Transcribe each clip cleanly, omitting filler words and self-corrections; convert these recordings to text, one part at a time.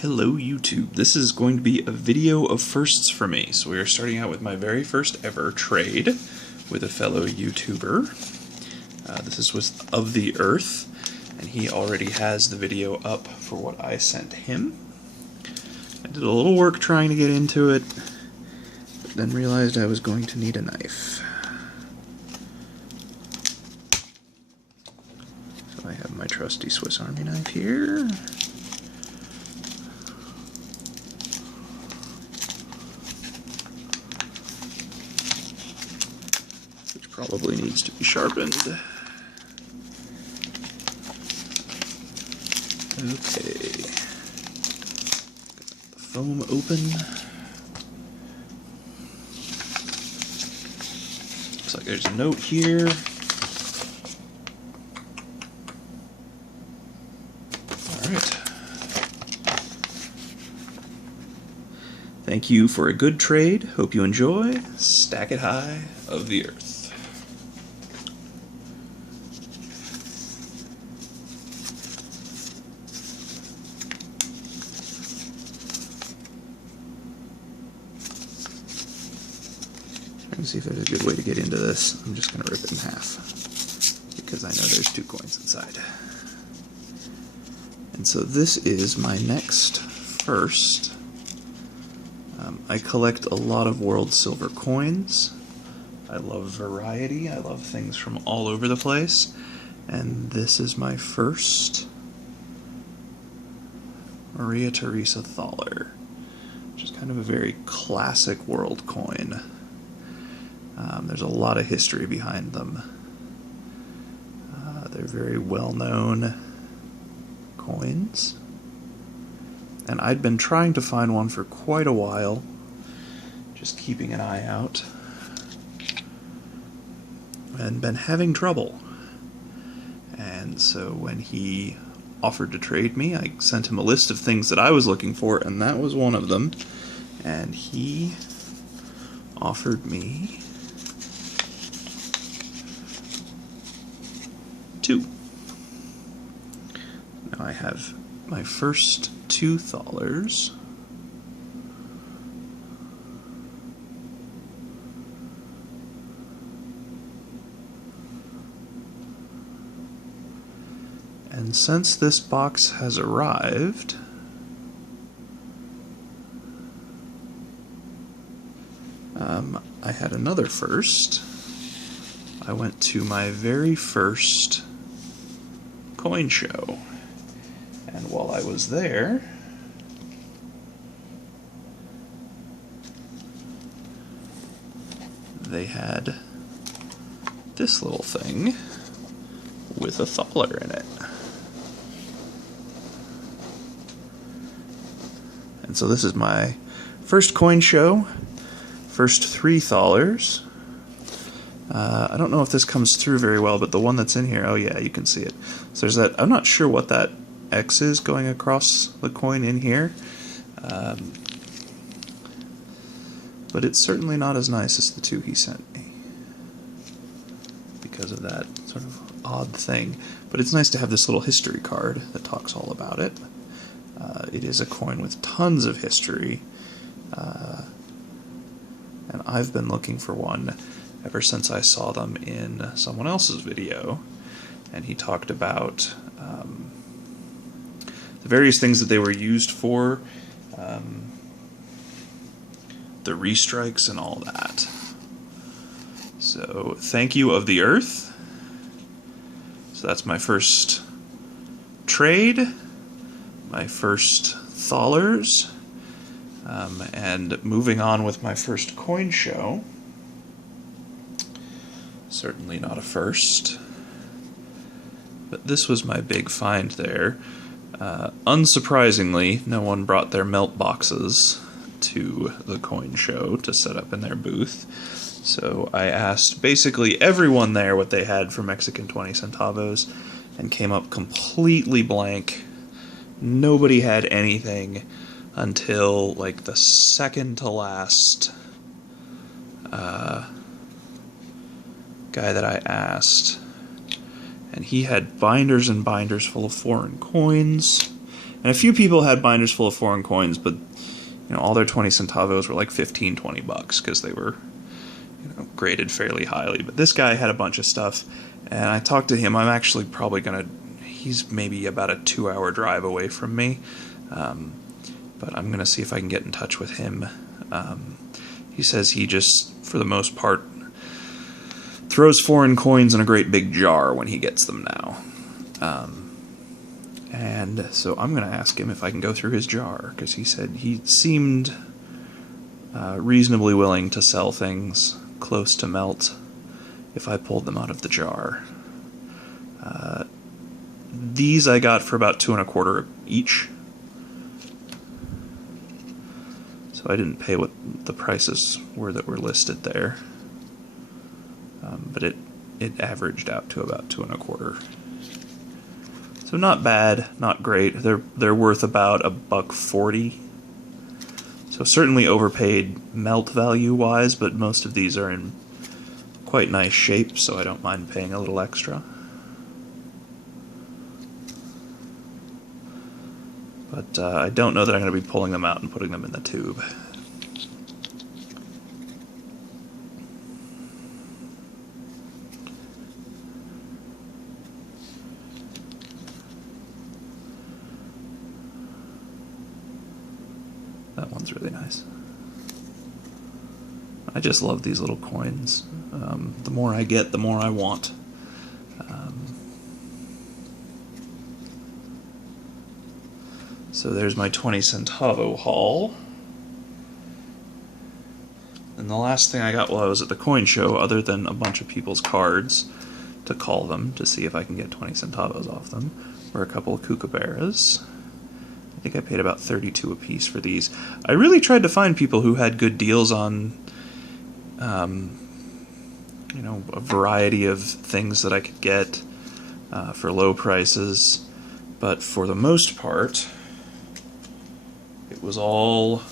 Hello YouTube, this is going to be a video of firsts for me. So we are starting out with my very first ever trade with a fellow YouTuber. This is with Of the Earth, and he already has the video up for what I sent him. I did a little work trying to get into it, but then realized I was going to need a knife. So I have my trusty Swiss Army knife here. Probably needs to be sharpened. Okay. Got the foam open. Looks like there's a note here. Alright. Thank you for a good trade. Hope you enjoy. Stack it high, Of the Earth. Let's see if there's a good way to get into this. I'm just going to rip it in half because I know there's 2 coins inside. And so this is my next first. I collect a lot of world silver coins. I love variety. I love things from all over the place. And this is my first Maria Theresa Thaler, which is kind of a very classic world coin. There's a lot of history behind them. They're very well-known coins. And I'd been trying to find one for quite a while, just keeping an eye out, and been having trouble. And so when he offered to trade me, I sent him a list of things that I was looking for, and that was one of them. And he offered me 2. Now I have my first 2 thalers. And since this box has arrived, I had another first. I went to my very first coin show, and while I was there, they had this little thing with a thaler in it. And so this is my first coin show, first 3 thalers. I don't know if this comes through very well, but the one that's in here, oh yeah, you can see it. So there's that, I'm not sure what that X is going across the coin in here. But it's certainly not as nice as the 2 he sent me, because of that sort of odd thing. But it's nice to have this little history card that talks all about it. It is a coin with tons of history, and I've been looking for one ever since I saw them in someone else's video, and he talked about the various things that they were used for, the restrikes and all that. So thank you, Of the Earth. So that's my first trade, my first thalers, and moving on with my first coin show. Certainly not a first, but this was my big find there. Unsurprisingly, no one brought their melt boxes to the coin show to set up in their booth, so I asked basically everyone there what they had for Mexican 20 centavos, and came up completely blank. Nobody had anything until like the second to last guy that I asked, and he had binders and binders full of foreign coins, And a few people had binders full of foreign coins, but all their 20 centavos were like 15, 20 bucks because they were graded fairly highly. But this guy had a bunch of stuff, and I talked to him. I'm actually probably gonna. He's maybe about a 2-hour drive away from me, but I'm gonna see if I can get in touch with him. He says he just, for the most part, throws foreign coins in a great big jar when he gets them now. And so I'm going to ask him if I can go through his jar, because he said he seemed reasonably willing to sell things close to melt if I pulled them out of the jar. These I got for about 2 1/4 each. So I didn't pay what the prices were that were listed there. But it averaged out to about 2 1/4. So not bad, not great. They're worth about $1.40. So certainly overpaid melt value wise, but most of these are in quite nice shape, so I don't mind paying a little extra. But I don't know that I'm going to be pulling them out and putting them in the tube. That one's really nice. I just love these little coins. The more I get, the more I want. So there's my 20 centavo haul. And the last thing I got while I was at the coin show, other than a bunch of people's cards to call them to see if I can get 20 centavos off them, were a couple of kookaburras. I think I paid about 32 a piece for these. I really tried to find people who had good deals on, a variety of things that I could get for low prices, but for the most part, it was all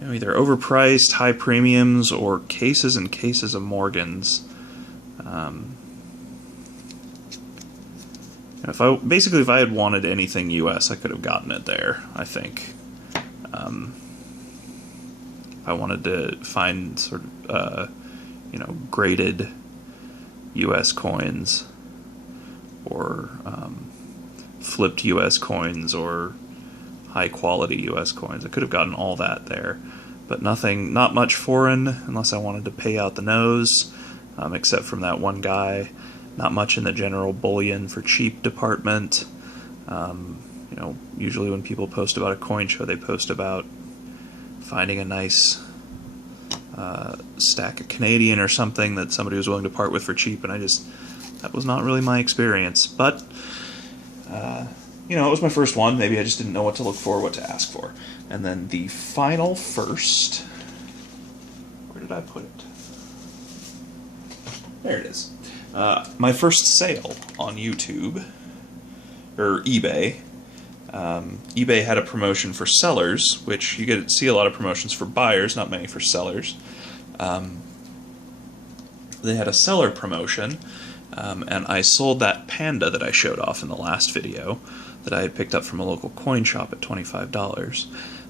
either overpriced, high premiums, or cases and cases of Morgans. If I had wanted anything U.S., I could have gotten it there, I think. If I wanted to find sort of, graded U.S. coins, or flipped U.S. coins, or high-quality U.S. coins, I could have gotten all that there. But not much foreign, unless I wanted to pay out the nose, except from that one guy. Not much in the general bullion for cheap department. Usually when people post about a coin show, they post about finding a nice stack of Canadian or something that somebody was willing to part with for cheap, and that was not really my experience. But, it was my first one. Maybe I just didn't know what to look for, what to ask for. And then the final first, where did I put it? There it is. My first sale on YouTube, or eBay. eBay had a promotion for sellers, which you get to see a lot of promotions for buyers, not many for sellers. They had a seller promotion, and I sold that panda that I showed off in the last video that I had picked up from a local coin shop at $25.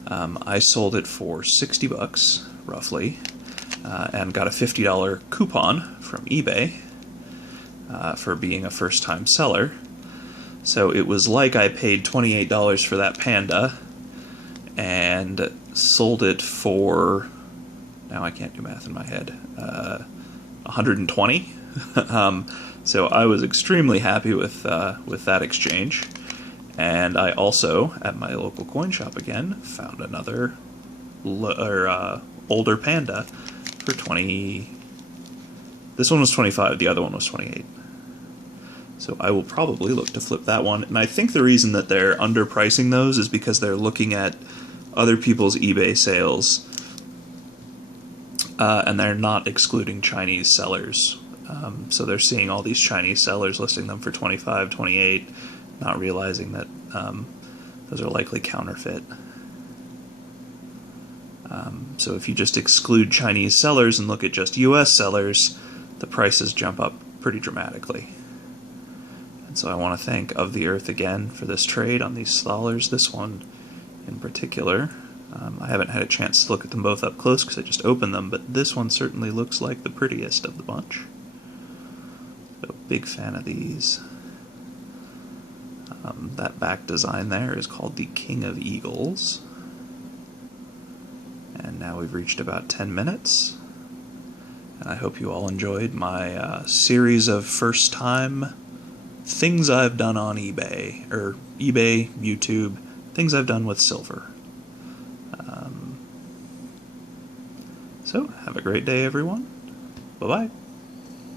I sold it for 60 bucks, roughly, and got a $50 coupon from eBay. For being a first-time seller. So it was like I paid $28 for that panda and sold it for, now I can't do math in my head, 120. So I was extremely happy with that exchange. And I also, at my local coin shop again, found another older panda for 20. This one was 25, the other one was 28. So I will probably look to flip that one. And I think the reason that they're underpricing those is because they're looking at other people's eBay sales, and they're not excluding Chinese sellers. So they're seeing all these Chinese sellers listing them for 25, 28, not realizing that those are likely counterfeit. So if you just exclude Chinese sellers and look at just U.S. sellers, the prices jump up pretty dramatically. And And so I want to thank Of the Earth again for this trade on these thalers, this one in particular. I haven't had a chance to look at them both up close because I just opened them, but this one certainly looks like the prettiest of the bunch. So, big fan of these. That back design there is called the King of Eagles. And now we've reached about 10 minutes. And I hope you all enjoyed my series of first-time things I've done on eBay, or eBay, YouTube, things I've done with silver. So, have a great day, everyone. Bye-bye.